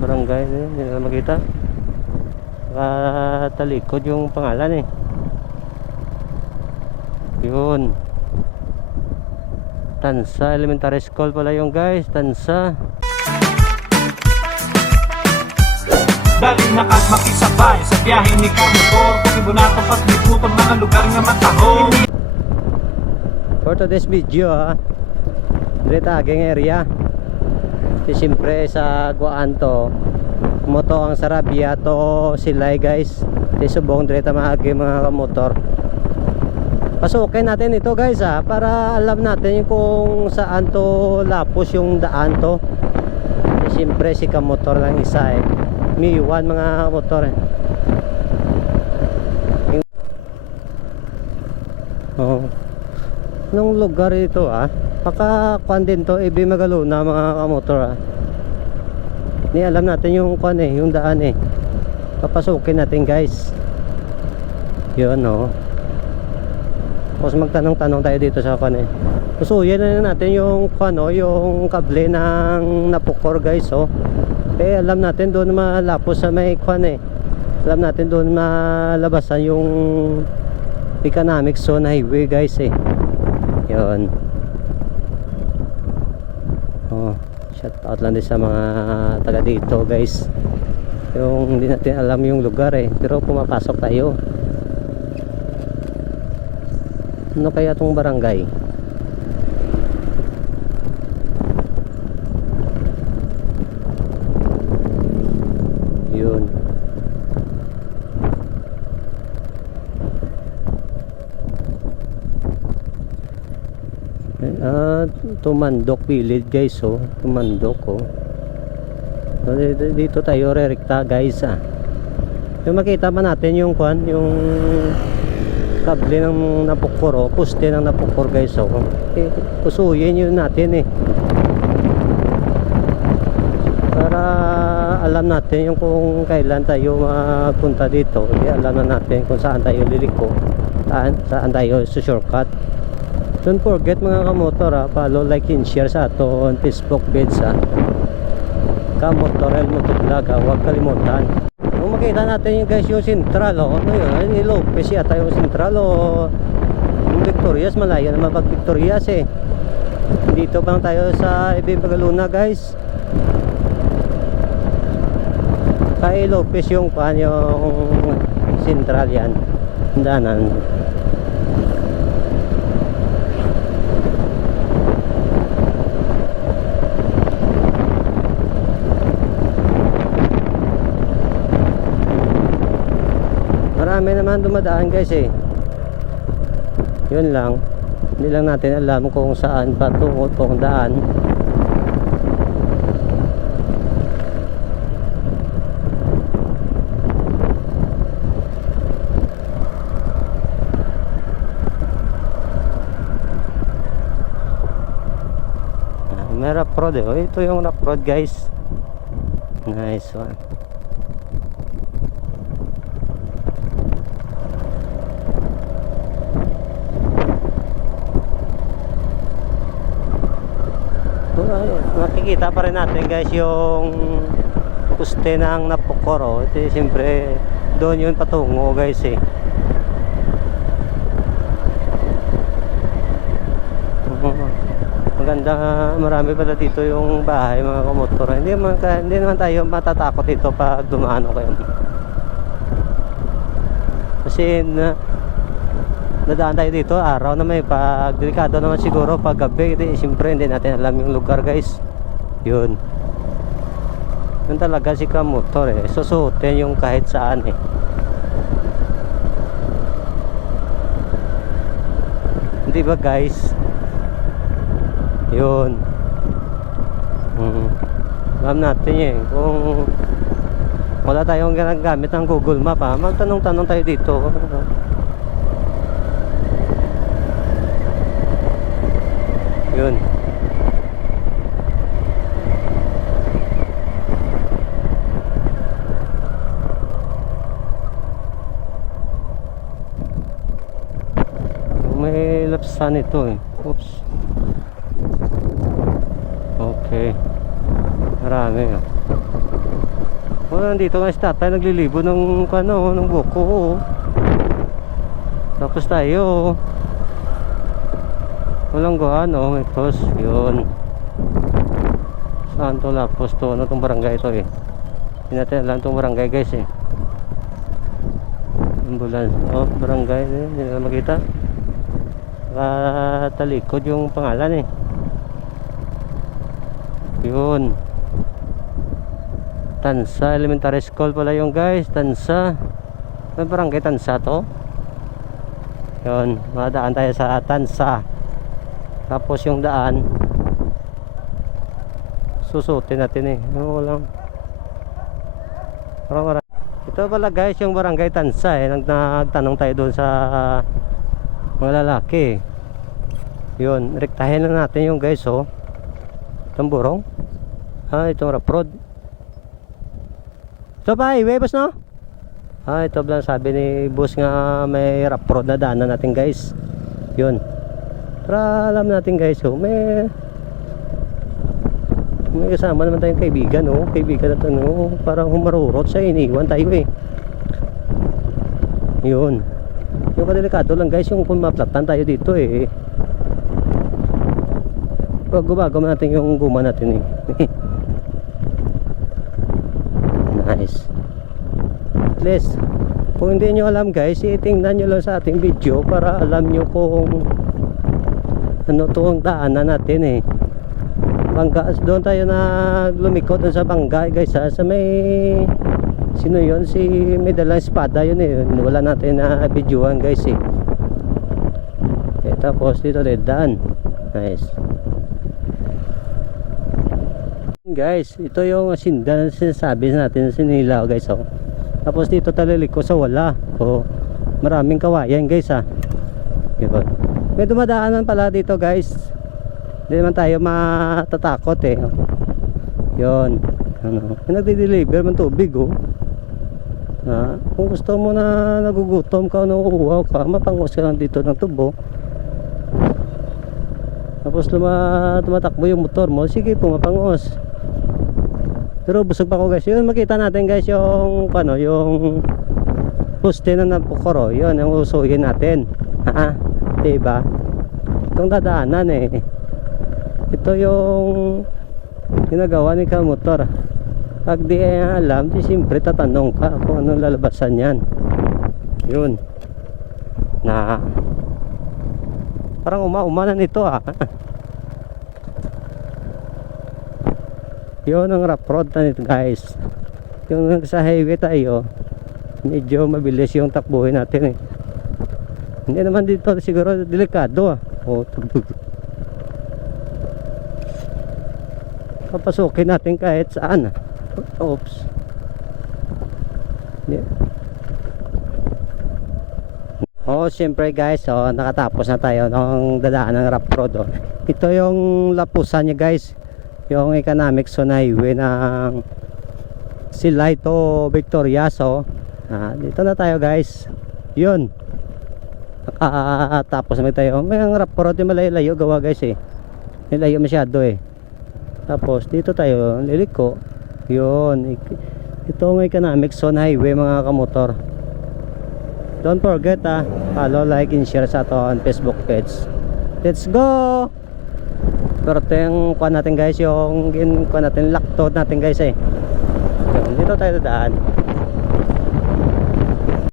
barangay. Hindi na makita. Nakatalikod yung pangalan eh. Yun, Tansa Elementary School pala yung guys. Tansa. Dali na kag makisabay sa biyahe ni Kamotor. Kung ibunato pat liputon mga lugar nga matahong. For today's video dito aging area. Siyempre sa Guaan to moto ang Sarabia to silay guys. Subong dito maagi mga kamotor. Pasukin natin ito guys para alam natin kung saan to lapos yung daan to. Siyempre si kamotor lang isa Miwan mga motor Anong lugar ito Paka-kwan din to Ibi Magaluna mga kamotor Ni alam natin yung kwan yung daan Papasukin natin guys. Yun Tapos magtanong-tanong tayo dito sa kwan Pusuyan na natin yung kwan yung kable ng Napukor guys alam natin doon malapos sa may kwan alam natin doon malabasan yung economic zone highway guys yun. Shout out lang din sa mga taga dito guys, yung hindi natin alam yung lugar pero pumapasok tayo. Ano kaya tong barangay? Yun. Tumandok Village guys Tumandok dito tayo rerekta guys yung makita pa natin yung kwan yung kable ng Napukor poste ng Napukor guys pusuyin yun natin para alam natin yung kung kailan tayo magpunta dito alam na natin kung saan tayo liliko saan tayo sa shortcut. Don't forget mga kamotor follow, like, and share sa aton Facebook page Kamotor El Motovlog huwag kalimutan. Kung makita natin yung guys yung sentral ano yun Lopez yata yung sentral yung Victorias malaya naman pag Victorias dito bang tayo sa Ibi Magaluna guys. Kay Lopez yung sentral yan danan. Marami naman dumadaan guys yun lang, hindi lang natin alam kung saan patungo tong daan. May rock road ito yung rock road guys. Nice one. Makikita pa rin natin guys yung poste ng Napukor ito siyempre doon yun patungo guys maganda, marami pala dito yung bahay mga kamotor. Hindi naman tayo matatakot dito pag dumaan kayo kasi nadaan tayo dito araw na may pag delikado naman siguro pag gabi siyempre hindi natin alam yung lugar guys. Yun talaga si kamotor susuotin yung kahit saan hindi ba guys. Yun alam natin kung wala tayong ginagamit ng Google Map magtanong-tanong tayo dito. Yun may lapsan ito oops okay marami Oh, nandito nga si tatay naglilibo ng ano, ng buko. Oh. Tapos tayo. Walang gahan, oh, may cross. Yun. Saan to lapos to? Ano tong barangay to eh? Hindi natin alam tong barangay guys eh. Ambulance. Oh, barangay. Hindi na makita. Talikod yung pangalan eh. Yun. Tansa Elementary School pala yung guys. Tansa. May barangay Tansa to. Yun. Madaan tayo sa Tansa. Tapos yung daan susutin natin eh. Walang parang ito pala guys yung barangay Tansa eh. Nagtanong tayo doon sa mga lalaki. Yun. Rektahin na natin yung guys oh. Itong burong. Itong rough road. Ito ba highway boss no? Ito lang sabi ni boss nga may rough road na daanan natin guys. Yun. Para alam natin guys oh, may kasama naman tayong kaibigan oh. Kaibigan natin oh. Parang humarurot siya, iniwan tayo eh. Yun. Yung kadelikado lang guys yung kung maplatan tayo dito eh. Bago natin yung guma natin eh. Nice. At least kung hindi nyo alam guys, itingnan nyo lang sa ating video para alam nyo kung ano itong daanan natin eh. Bangga, doon tayo lumikot doon sa Bangga guys ha, sa may sino yun, si may dalang espada yun eh, wala natin na videoan guys eh. Tapos dito rin daan. Nice guys, ito yung sindan na sinasabi natin sa Sinilaw guys oh. Tapos dito taliliko sa wala oh. Maraming kawayan guys ha. Diba? May dumadaanan pala dito guys. Hindi naman tayo matatakot eh. Yun ano, nagdi-deliver man tubig oh. Kung gusto mo na nagugutom ka o nauuhaw ka, mapangos ka lang dito ng tubo. Tapos tumatakbo yung motor mo, sige po mapangos. Pero busog pa ko guys. Yun makita natin guys yung ano, yung poste na napukoro. Yun ang usuhin natin. Diba? Itong dadaanan eh. Ito yung ginagawa ni kamotor. Pag di alam, di siyempre tatanong ka kung anong lalabasan yan. Yun. Na parang uma-uma na nito ah. Yun ang rough road na nito guys. Yung sa highway tayo, medyo mabilis yung takbuhin natin eh. Hindi naman dito siguro delikado ah. Papasukin natin kahit saan ah. Oops. Yeah. Siyempre guys, nakatapos na tayo ng dadaan ng rough road oh. Ito yung lapusan niya guys, yung economic zone highway ng Silay to Victorias oh. Dito na tayo guys. Yun. Tapos naman tayo. May rough road yung malayo gawa guys eh. Malayo masyado eh. Tapos dito tayo liliko. Yun. Ito ang economic zone highway mga kamotor. Don't forget follow, like, and share sa ato on Facebook page. Let's go! Pero ito yung kuha natin guys, yung kuha natin lakto natin guys eh. Yun, dito tayo daan.